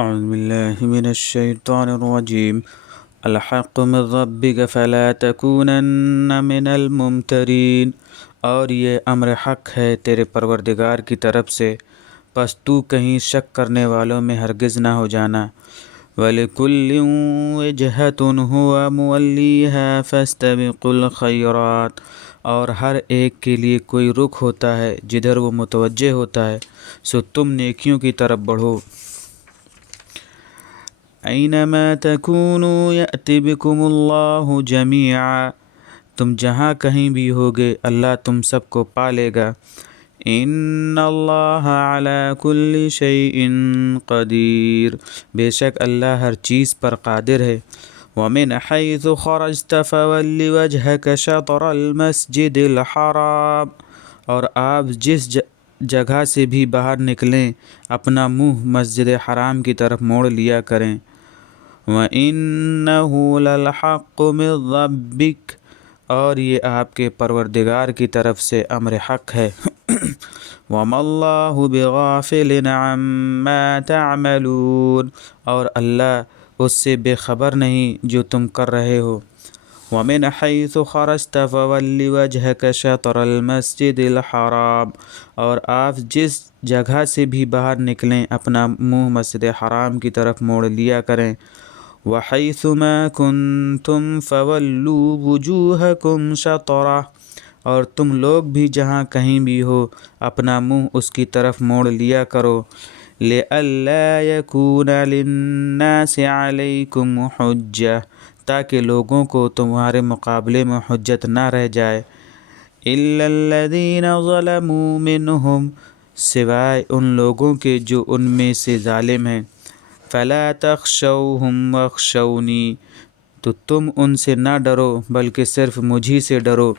اعوذ باللہ من الشیطان الرجیم الحق من ربک فلا تکونن من الممترین، اور یہ امر حق ہے تیرے پروردگار کی طرف سے، پس تو کہیں شک کرنے والوں میں ہرگز نہ ہو جانا۔ وَلِكُلٍّ وِجْهَةٌ هُوَ مُوَلِّيهَا فَاسْتَبِقُوا الْخَيْرَاتِ، اور ہر ایک کے لیے کوئی رخ ہوتا ہے جدھر وہ متوجہ ہوتا ہے، سو تم نیکیوں کی طرف بڑھو۔ اَيْنَمَا تَكُونُوا يَأْتِ بِكُمُ اللَّهُ جَمِيعًا، تم جہاں کہیں بھی ہوگے اللہ تم سب کو پا لے گا۔ اِنَّ اللَّهَ عَلَى كُلِّ شَيْءٍ قَدِيرٌ، بے شک اللہ ہر چیز پر قادر ہے۔ وَمِنْ حَيْثُ خَرَجْتَ فَوَلِّ وَجْهَكَ شَطْرَ الْمَسْجِدِ الْحَرَامِ، اور آپ جس جگہ سے بھی باہر نکلیں اپنا منہ مسجد حرام کی طرف موڑ لیا کریں۔ وَإِنَّهُ لَلْحَقُّ مِنْ رَبِّكَ، اور یہ آپ کے پروردگار کی طرف سے امر حق ہے۔ وَمَا اللَّهُ بِغَافِلٍ عَمَّا تَعْمَلُونَ، اور اللہ اس سے بے خبر نہیں جو تم کر رہے ہو۔ وَمِنْ حَيْثُ خَرَجْتَ فَوَلِّ وَجْهَكَ شَطْرَ الْمَسْجِدِ الْحَرَامِ، اور آپ جس جگہ سے بھی باہر نکلیں اپنا منہ مسجد حرام کی طرف موڑ لیا کریں۔ وَحَيْثُ مَا كُنْتُمْ فَوَلُّوا وُجُوهَكُمْ شَطْرَهُ، اور تم لوگ بھی جہاں کہیں بھی ہو اپنا منہ اس کی طرف موڑ لیا کرو۔ لِئَلَّا يَكُونَ لِلنَّاسِ عَلَيْكُمْ حُجَّةٌ، تاکہ لوگوں کو تمہارے مقابلے میں حجت نہ رہ جائے۔ إِلَّا الَّذِينَ ظَلَمُوا مِنْهُمْ، سوائے ان لوگوں کے جو ان میں سے ظالم ہیں۔ فَلَا تَخْشَوْهُمْ وَاخْشَوْنِي، تو تم ان سے نہ ڈرو بلکہ صرف مجھی سے ڈرو۔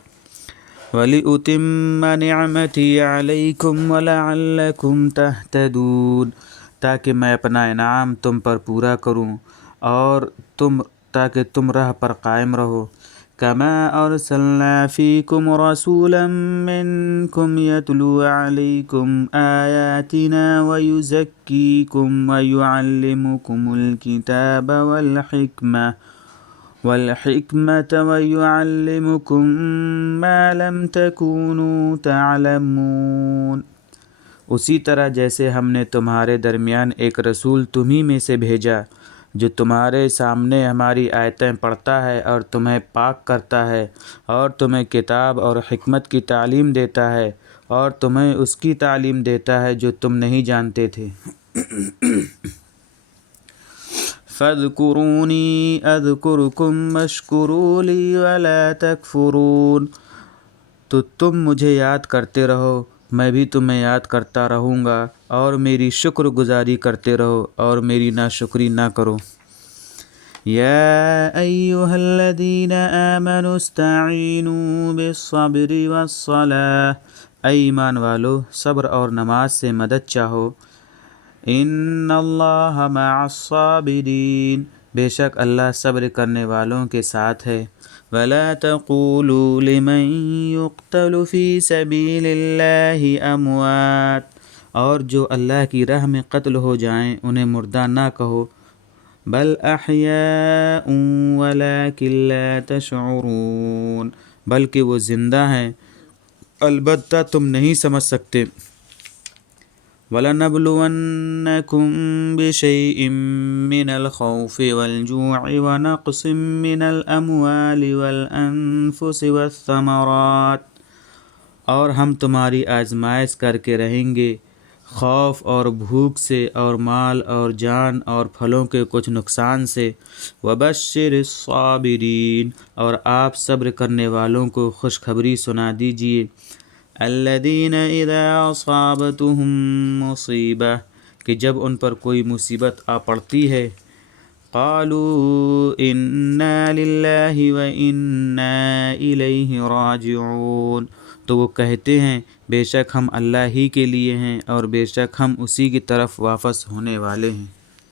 وَلِأُتِمَّ نِعْمَتِي عَلَيْكُمْ وَلَعَلَّكُمْ تَهْتَدُونَ، تاکہ میں اپنا انعام تم پر پورا کروں اور تاکہ تم راہ پر قائم رہو۔ كَمَا أَرْسَلْنَا فِيكُمْ رَسُولًا مِّنْكُمْ يَتْلُو عَلَيْكُمْ آيَاتِنَا وَيُزَكِّيكُمْ وَيُعَلِّمُكُمُ الْكِتَابَ وَالْحِكْمَةَ وَيُعَلِّمُكُم مَّا لَمْ تَكُونُوا تَعْلَمُونَ، اسی طرح جیسے ہم نے تمہارے درمیان ایک رسول تمہیں میں سے بھیجا جو تمہارے سامنے ہماری آیتیں پڑھتا ہے اور تمہیں پاک کرتا ہے اور تمہیں کتاب اور حکمت کی تعلیم دیتا ہے اور تمہیں اس کی تعلیم دیتا ہے جو تم نہیں جانتے تھے۔ فَاذْكُرُونِی أَذْكُرْكُمْ وَاشْكُرُوا لِی وَلَا تَکْفُرُونِ، تو تم مجھے یاد کرتے رہو میں بھی تمہیں یاد کرتا رہوں گا، اور میری شکر گزاری کرتے رہو اور میری ناشکری نہ کرو۔ یا ایھا الذین آمنوا استعینوا بالصبر والصلاۃ، اے ایمان والو صبر اور نماز سے مدد چاہو۔ ان اللہ مع الصابرین، بے شک اللہ صبر کرنے والوں کے ساتھ ہے۔ وَلَا تَقُولُوا لِمَن يُقْتَلُ فِي سَبِيلِ اللَّهِ أَمْوَاتٌ، اور جو اللہ کی راہ میں قتل ہو جائیں انہیں مردہ نہ کہو، بل احیاء ولکن لا تشعرون، بلکہ وہ زندہ ہیں البتہ تم نہیں سمجھ سکتے۔ وَلَنَبْلُوَنَّكُم بِشَيْءٍ مِّنَ الْخَوْفِ وَالْجُوعِ وَنَقْصٍ مِّنَ الْأَمْوَالِ وَالْأَنفُسِ وَالثَّمَرَاتِ، اور ہم تمہاری آزمائش کر کے رہیں گے خوف اور بھوک سے اور مال اور جان اور پھلوں کے کچھ نقصان سے۔ وَبَشِّرِ الصَّابِرِينَ، اور آپ صبر کرنے والوں کو خوشخبری سنا دیجئے۔ الَّذِينَ إِذَا أَصَابَتْهُم مُّصِیبَةٌ، کہ جب ان پر کوئی مصیبت آ پڑتی ہے، قَالُوا إِنَّا لِلَّهِ وَإِنَّا إِلَیْهِ رَاجِعُونَ، تو وہ کہتے ہیں بے شک ہم اللہ ہی کے لیے ہیں اور بے شک ہم اسی کی طرف واپس ہونے والے ہیں۔